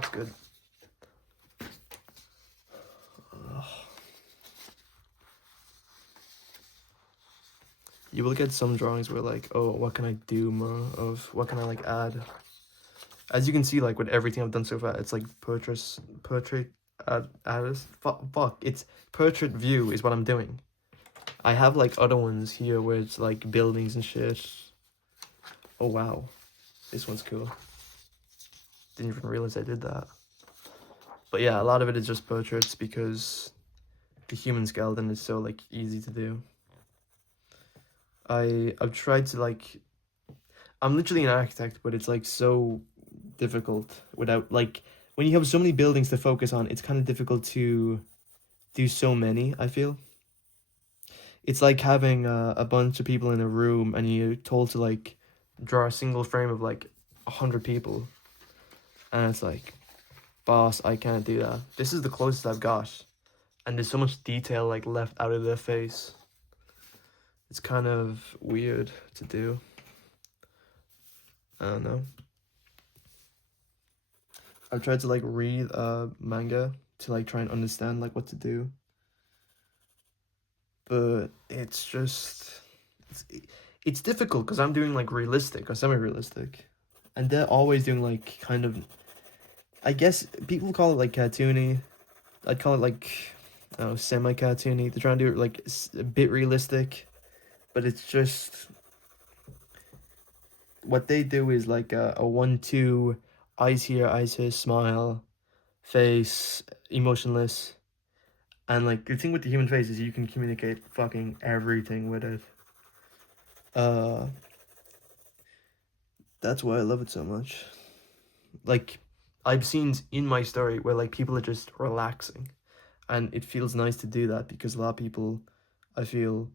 That's good. You will get some drawings where like, oh, what can I do more of? What can I like add? As you can see, like with everything I've done so far, it's like it's portrait view is what I'm doing. I have like other ones here where it's like buildings and shit. Oh wow, this one's cool. Didn't even realize I did that. But yeah, a lot of it is just portraits because the human skeleton is so like easy to do. I've tried to like, I'm literally an architect, but it's like so difficult without like, when you have so many buildings to focus on, it's kind of difficult to do so many, I feel. It's like having a bunch of people in a room and you're told to like draw a single frame of like 100 people, and it's like, boss, I can't do that. This is the closest I've got, and there's so much detail like left out of their face. It's kind of weird to do. I don't know. I've tried to like read manga to like try and understand like what to do, but it's just it's difficult because I'm doing like realistic or semi-realistic, and they're always doing like kind of, I guess people call it like cartoony. I'd call it like, oh, semi-cartoony. They're trying to do it like a bit realistic, but it's just, what they do is like a 1-2, eyes here, smile, face, emotionless. And like the thing with the human face is you can communicate fucking everything with it. That's why I love it so much. Like, I've seen in my story where like people are just relaxing, and it feels nice to do that because a lot of people, I feel,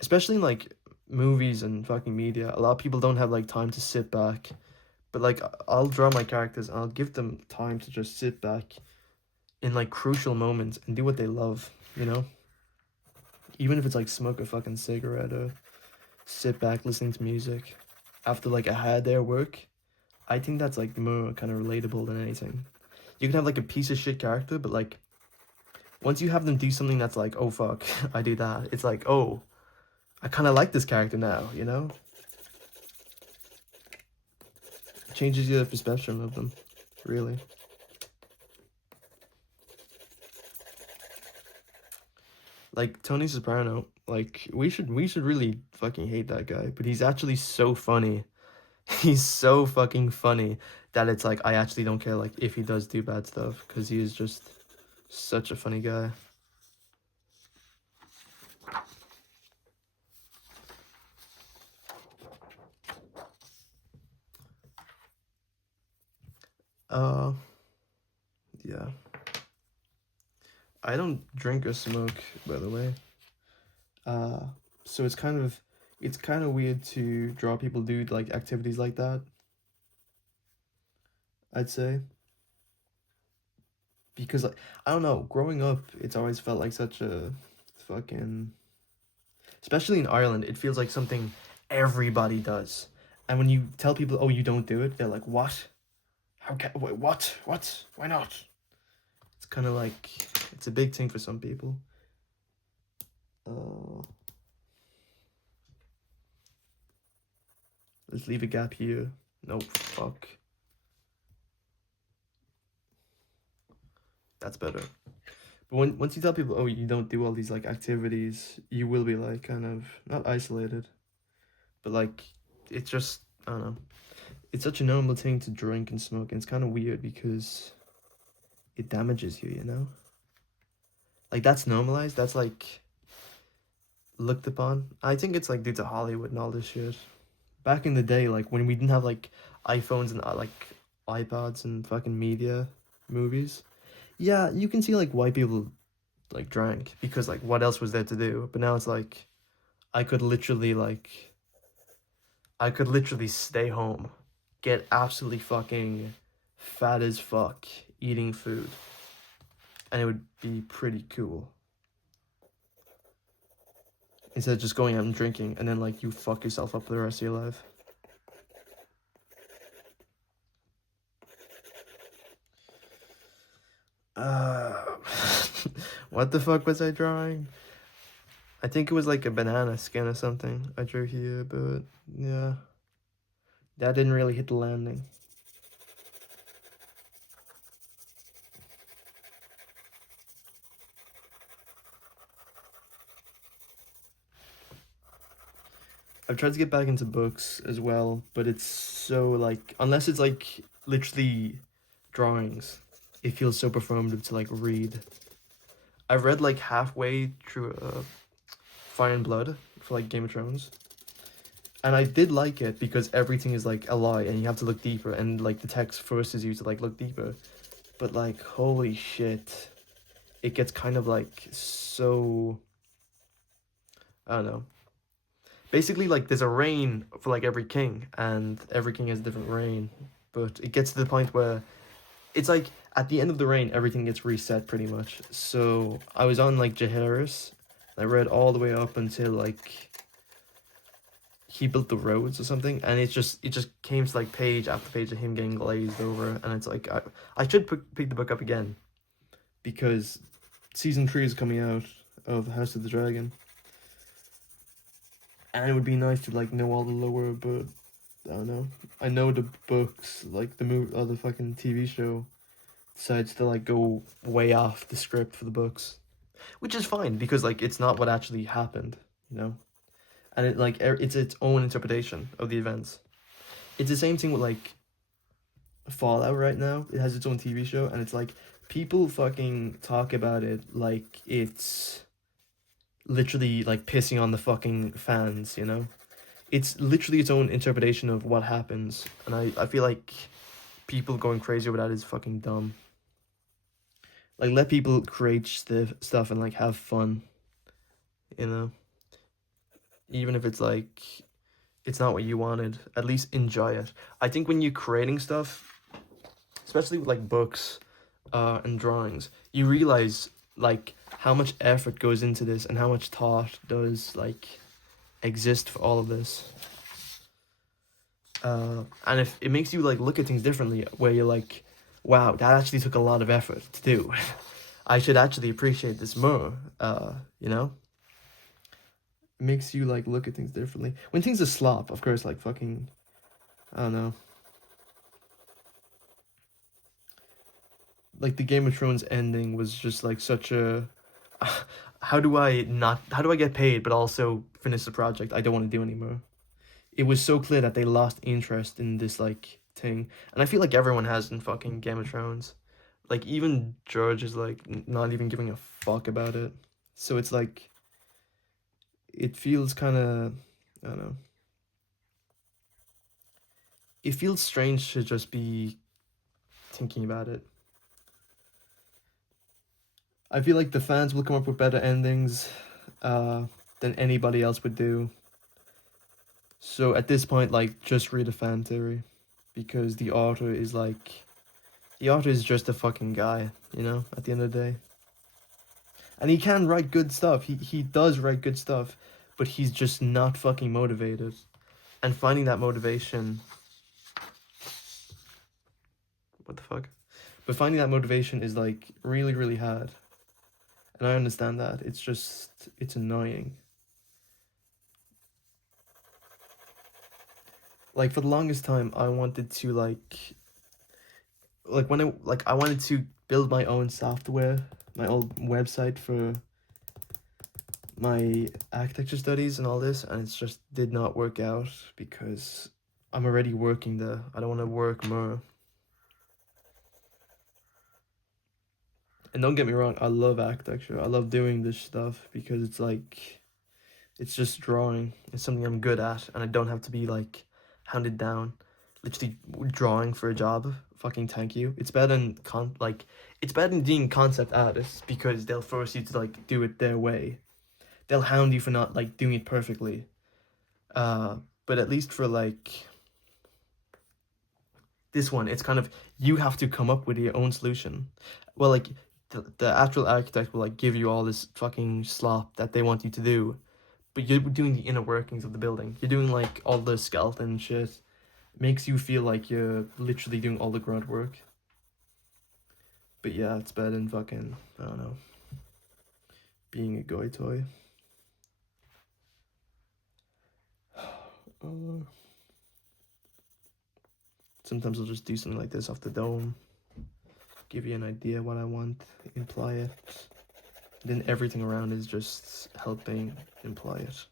especially in like movies and fucking media, a lot of people don't have like time to sit back. But like, I'll draw my characters and I'll give them time to just sit back in like crucial moments and do what they love, you know? Even if it's like smoke a fucking cigarette or sit back listening to music after like a hard day at work. I think that's like more kind of relatable than anything. You can have like a piece of shit character, but like once you have them do something that's like, oh fuck, I do that, it's like, oh, I kind of like this character now, you know? It changes your perception of them, really. Like Tony Soprano, like we should really fucking hate that guy, but he's actually so funny. He's so fucking funny that it's like I actually don't care like if he does do bad stuff, because he is just such a funny guy. Yeah. I don't drink or smoke, by the way. So it's kind of weird to draw people do like activities like that, I'd say. Because like, I don't know, growing up, it's always felt like such a fucking, especially in Ireland, it feels like something everybody does. And when you tell people, oh, you don't do it, they're like, what? How can, wait, what? What? Why not? It's kind of like, it's a big thing for some people. Let's leave a gap here. No, fuck. That's better. But once you tell people, oh, you don't do all these like activities, you will be like kind of not isolated, but like it's just, I don't know. It's such a normal thing to drink and smoke, and it's kind of weird because it damages you, you know? Like that's normalized. That's like looked upon. I think it's like due to Hollywood and all this shit. Back in the day, like when we didn't have like iPhones and like iPods and fucking media movies, yeah, you can see like white people like drank because like what else was there to do? But now it's like I could literally stay home, get absolutely fucking fat as fuck eating food, and it would be pretty cool. Instead of just going out and drinking and then like you fuck yourself up for the rest of your life. Uh, what the fuck was I drawing? I think it was like a banana skin or something I drew here, but yeah, that didn't really hit the landing. I've tried to get back into books as well, but it's so like, unless it's like literally drawings, it feels so performative to like read. I've read like halfway through Fire and Blood for like Game of Thrones, and I did like it because everything is like a lie and you have to look deeper, and like the text forces you to like look deeper. But like, holy shit, it gets kind of like so, I don't know. Basically, like there's a reign for like every king, and every king has a different reign. But it gets to the point where it's like at the end of the reign, everything gets reset pretty much. So I was on like Jaehaerys. I read all the way up until like he built the roads or something, and it just came to like page after page of him getting glazed over, and it's like I should pick the book up again because season 3 is coming out of House of the Dragon, and it would be nice to like know all the lore, but I don't know. I know the books, like the movie or the fucking TV show decides to like go way off the script for the books, which is fine because like it's not what actually happened, you know. And it like it's its own interpretation of the events. It's the same thing with like Fallout right now. It has its own TV show, and it's like people fucking talk about it like it's literally like pissing on the fucking fans, you know? It's literally its own interpretation of what happens, and I feel like people going crazy over that is fucking dumb. Like, let people create stuff and like have fun, you know? Even if it's like it's not what you wanted, at least enjoy it. I think when you're creating stuff, especially with like books and drawings, you realize like how much effort goes into this and how much thought does like exist for all of this. And if it makes you like look at things differently, where you're like, wow, that actually took a lot of effort to do. I should actually appreciate this more. You know? It makes you like look at things differently. When things are slop, of course, like fucking, I don't know. Like the Game of Thrones ending was just like such a how do I get paid but also finish the project I don't want to do anymore? It was so clear that they lost interest in this like thing, and I feel like everyone has in fucking Game of Thrones. Like even George is like not even giving a fuck about it. So it's like it feels kind of, I don't know. It feels strange to just be thinking about it. I feel like the fans will come up with better endings than anybody else would do. So at this point, like, just read a fan theory, because the author is just a fucking guy, you know. At the end of the day, and he can write good stuff. He does write good stuff, but he's just not fucking motivated. And finding that motivation, what the fuck? But finding that motivation is like really really hard, and I understand that. It's annoying. Like for the longest time, I wanted to like when I wanted to build my own software, my own website for my architecture studies and all this, and it just did not work out because I'm already working there. I don't want to work more. And don't get me wrong, I love architecture. I love doing this stuff because it's like it's just drawing. It's something I'm good at, and I don't have to be like hounded down. Literally drawing for a job. Fucking thank you. It's better than it's better than being concept artists because they'll force you to like do it their way. They'll hound you for not like doing it perfectly. But at least for like this one, it's kind of you have to come up with your own solution. Well, like the actual architect will like give you all this fucking slop that they want you to do, but you're doing the inner workings of the building. You're doing like all the skeleton shit. It makes you feel like you're literally doing all the grunt work. But yeah, it's better than fucking, I don't know, being a goy toy. Sometimes I'll just do something like this off the dome, give you an idea what I want, imply it. Then everything around is just helping imply it.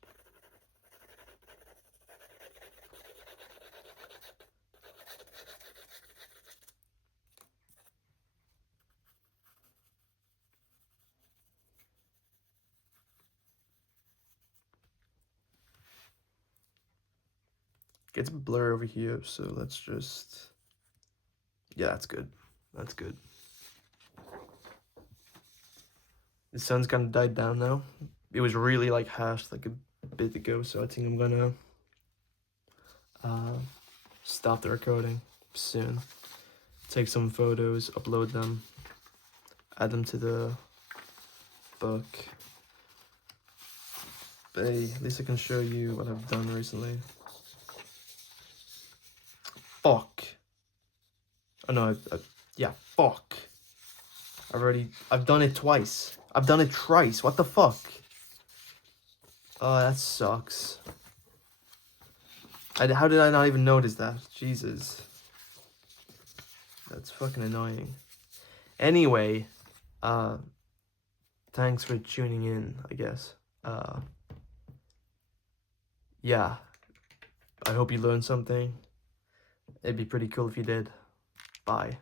Gets a blur over here, so let's just, yeah, that's good. That's good. The sun's kind of died down now. It was really like hashed like a bit ago, so I think I'm gonna stop the recording soon. Take some photos, upload them, add them to the book. But hey, at least I can show you what I've done recently. Fuck. Oh no, yeah, fuck. I've done it twice. I've done it thrice. What the fuck? Oh, that sucks. How did I not even notice that? Jesus. That's fucking annoying. Anyway, thanks for tuning in, I guess. Yeah. I hope you learned something. It'd be pretty cool if you did. Bye.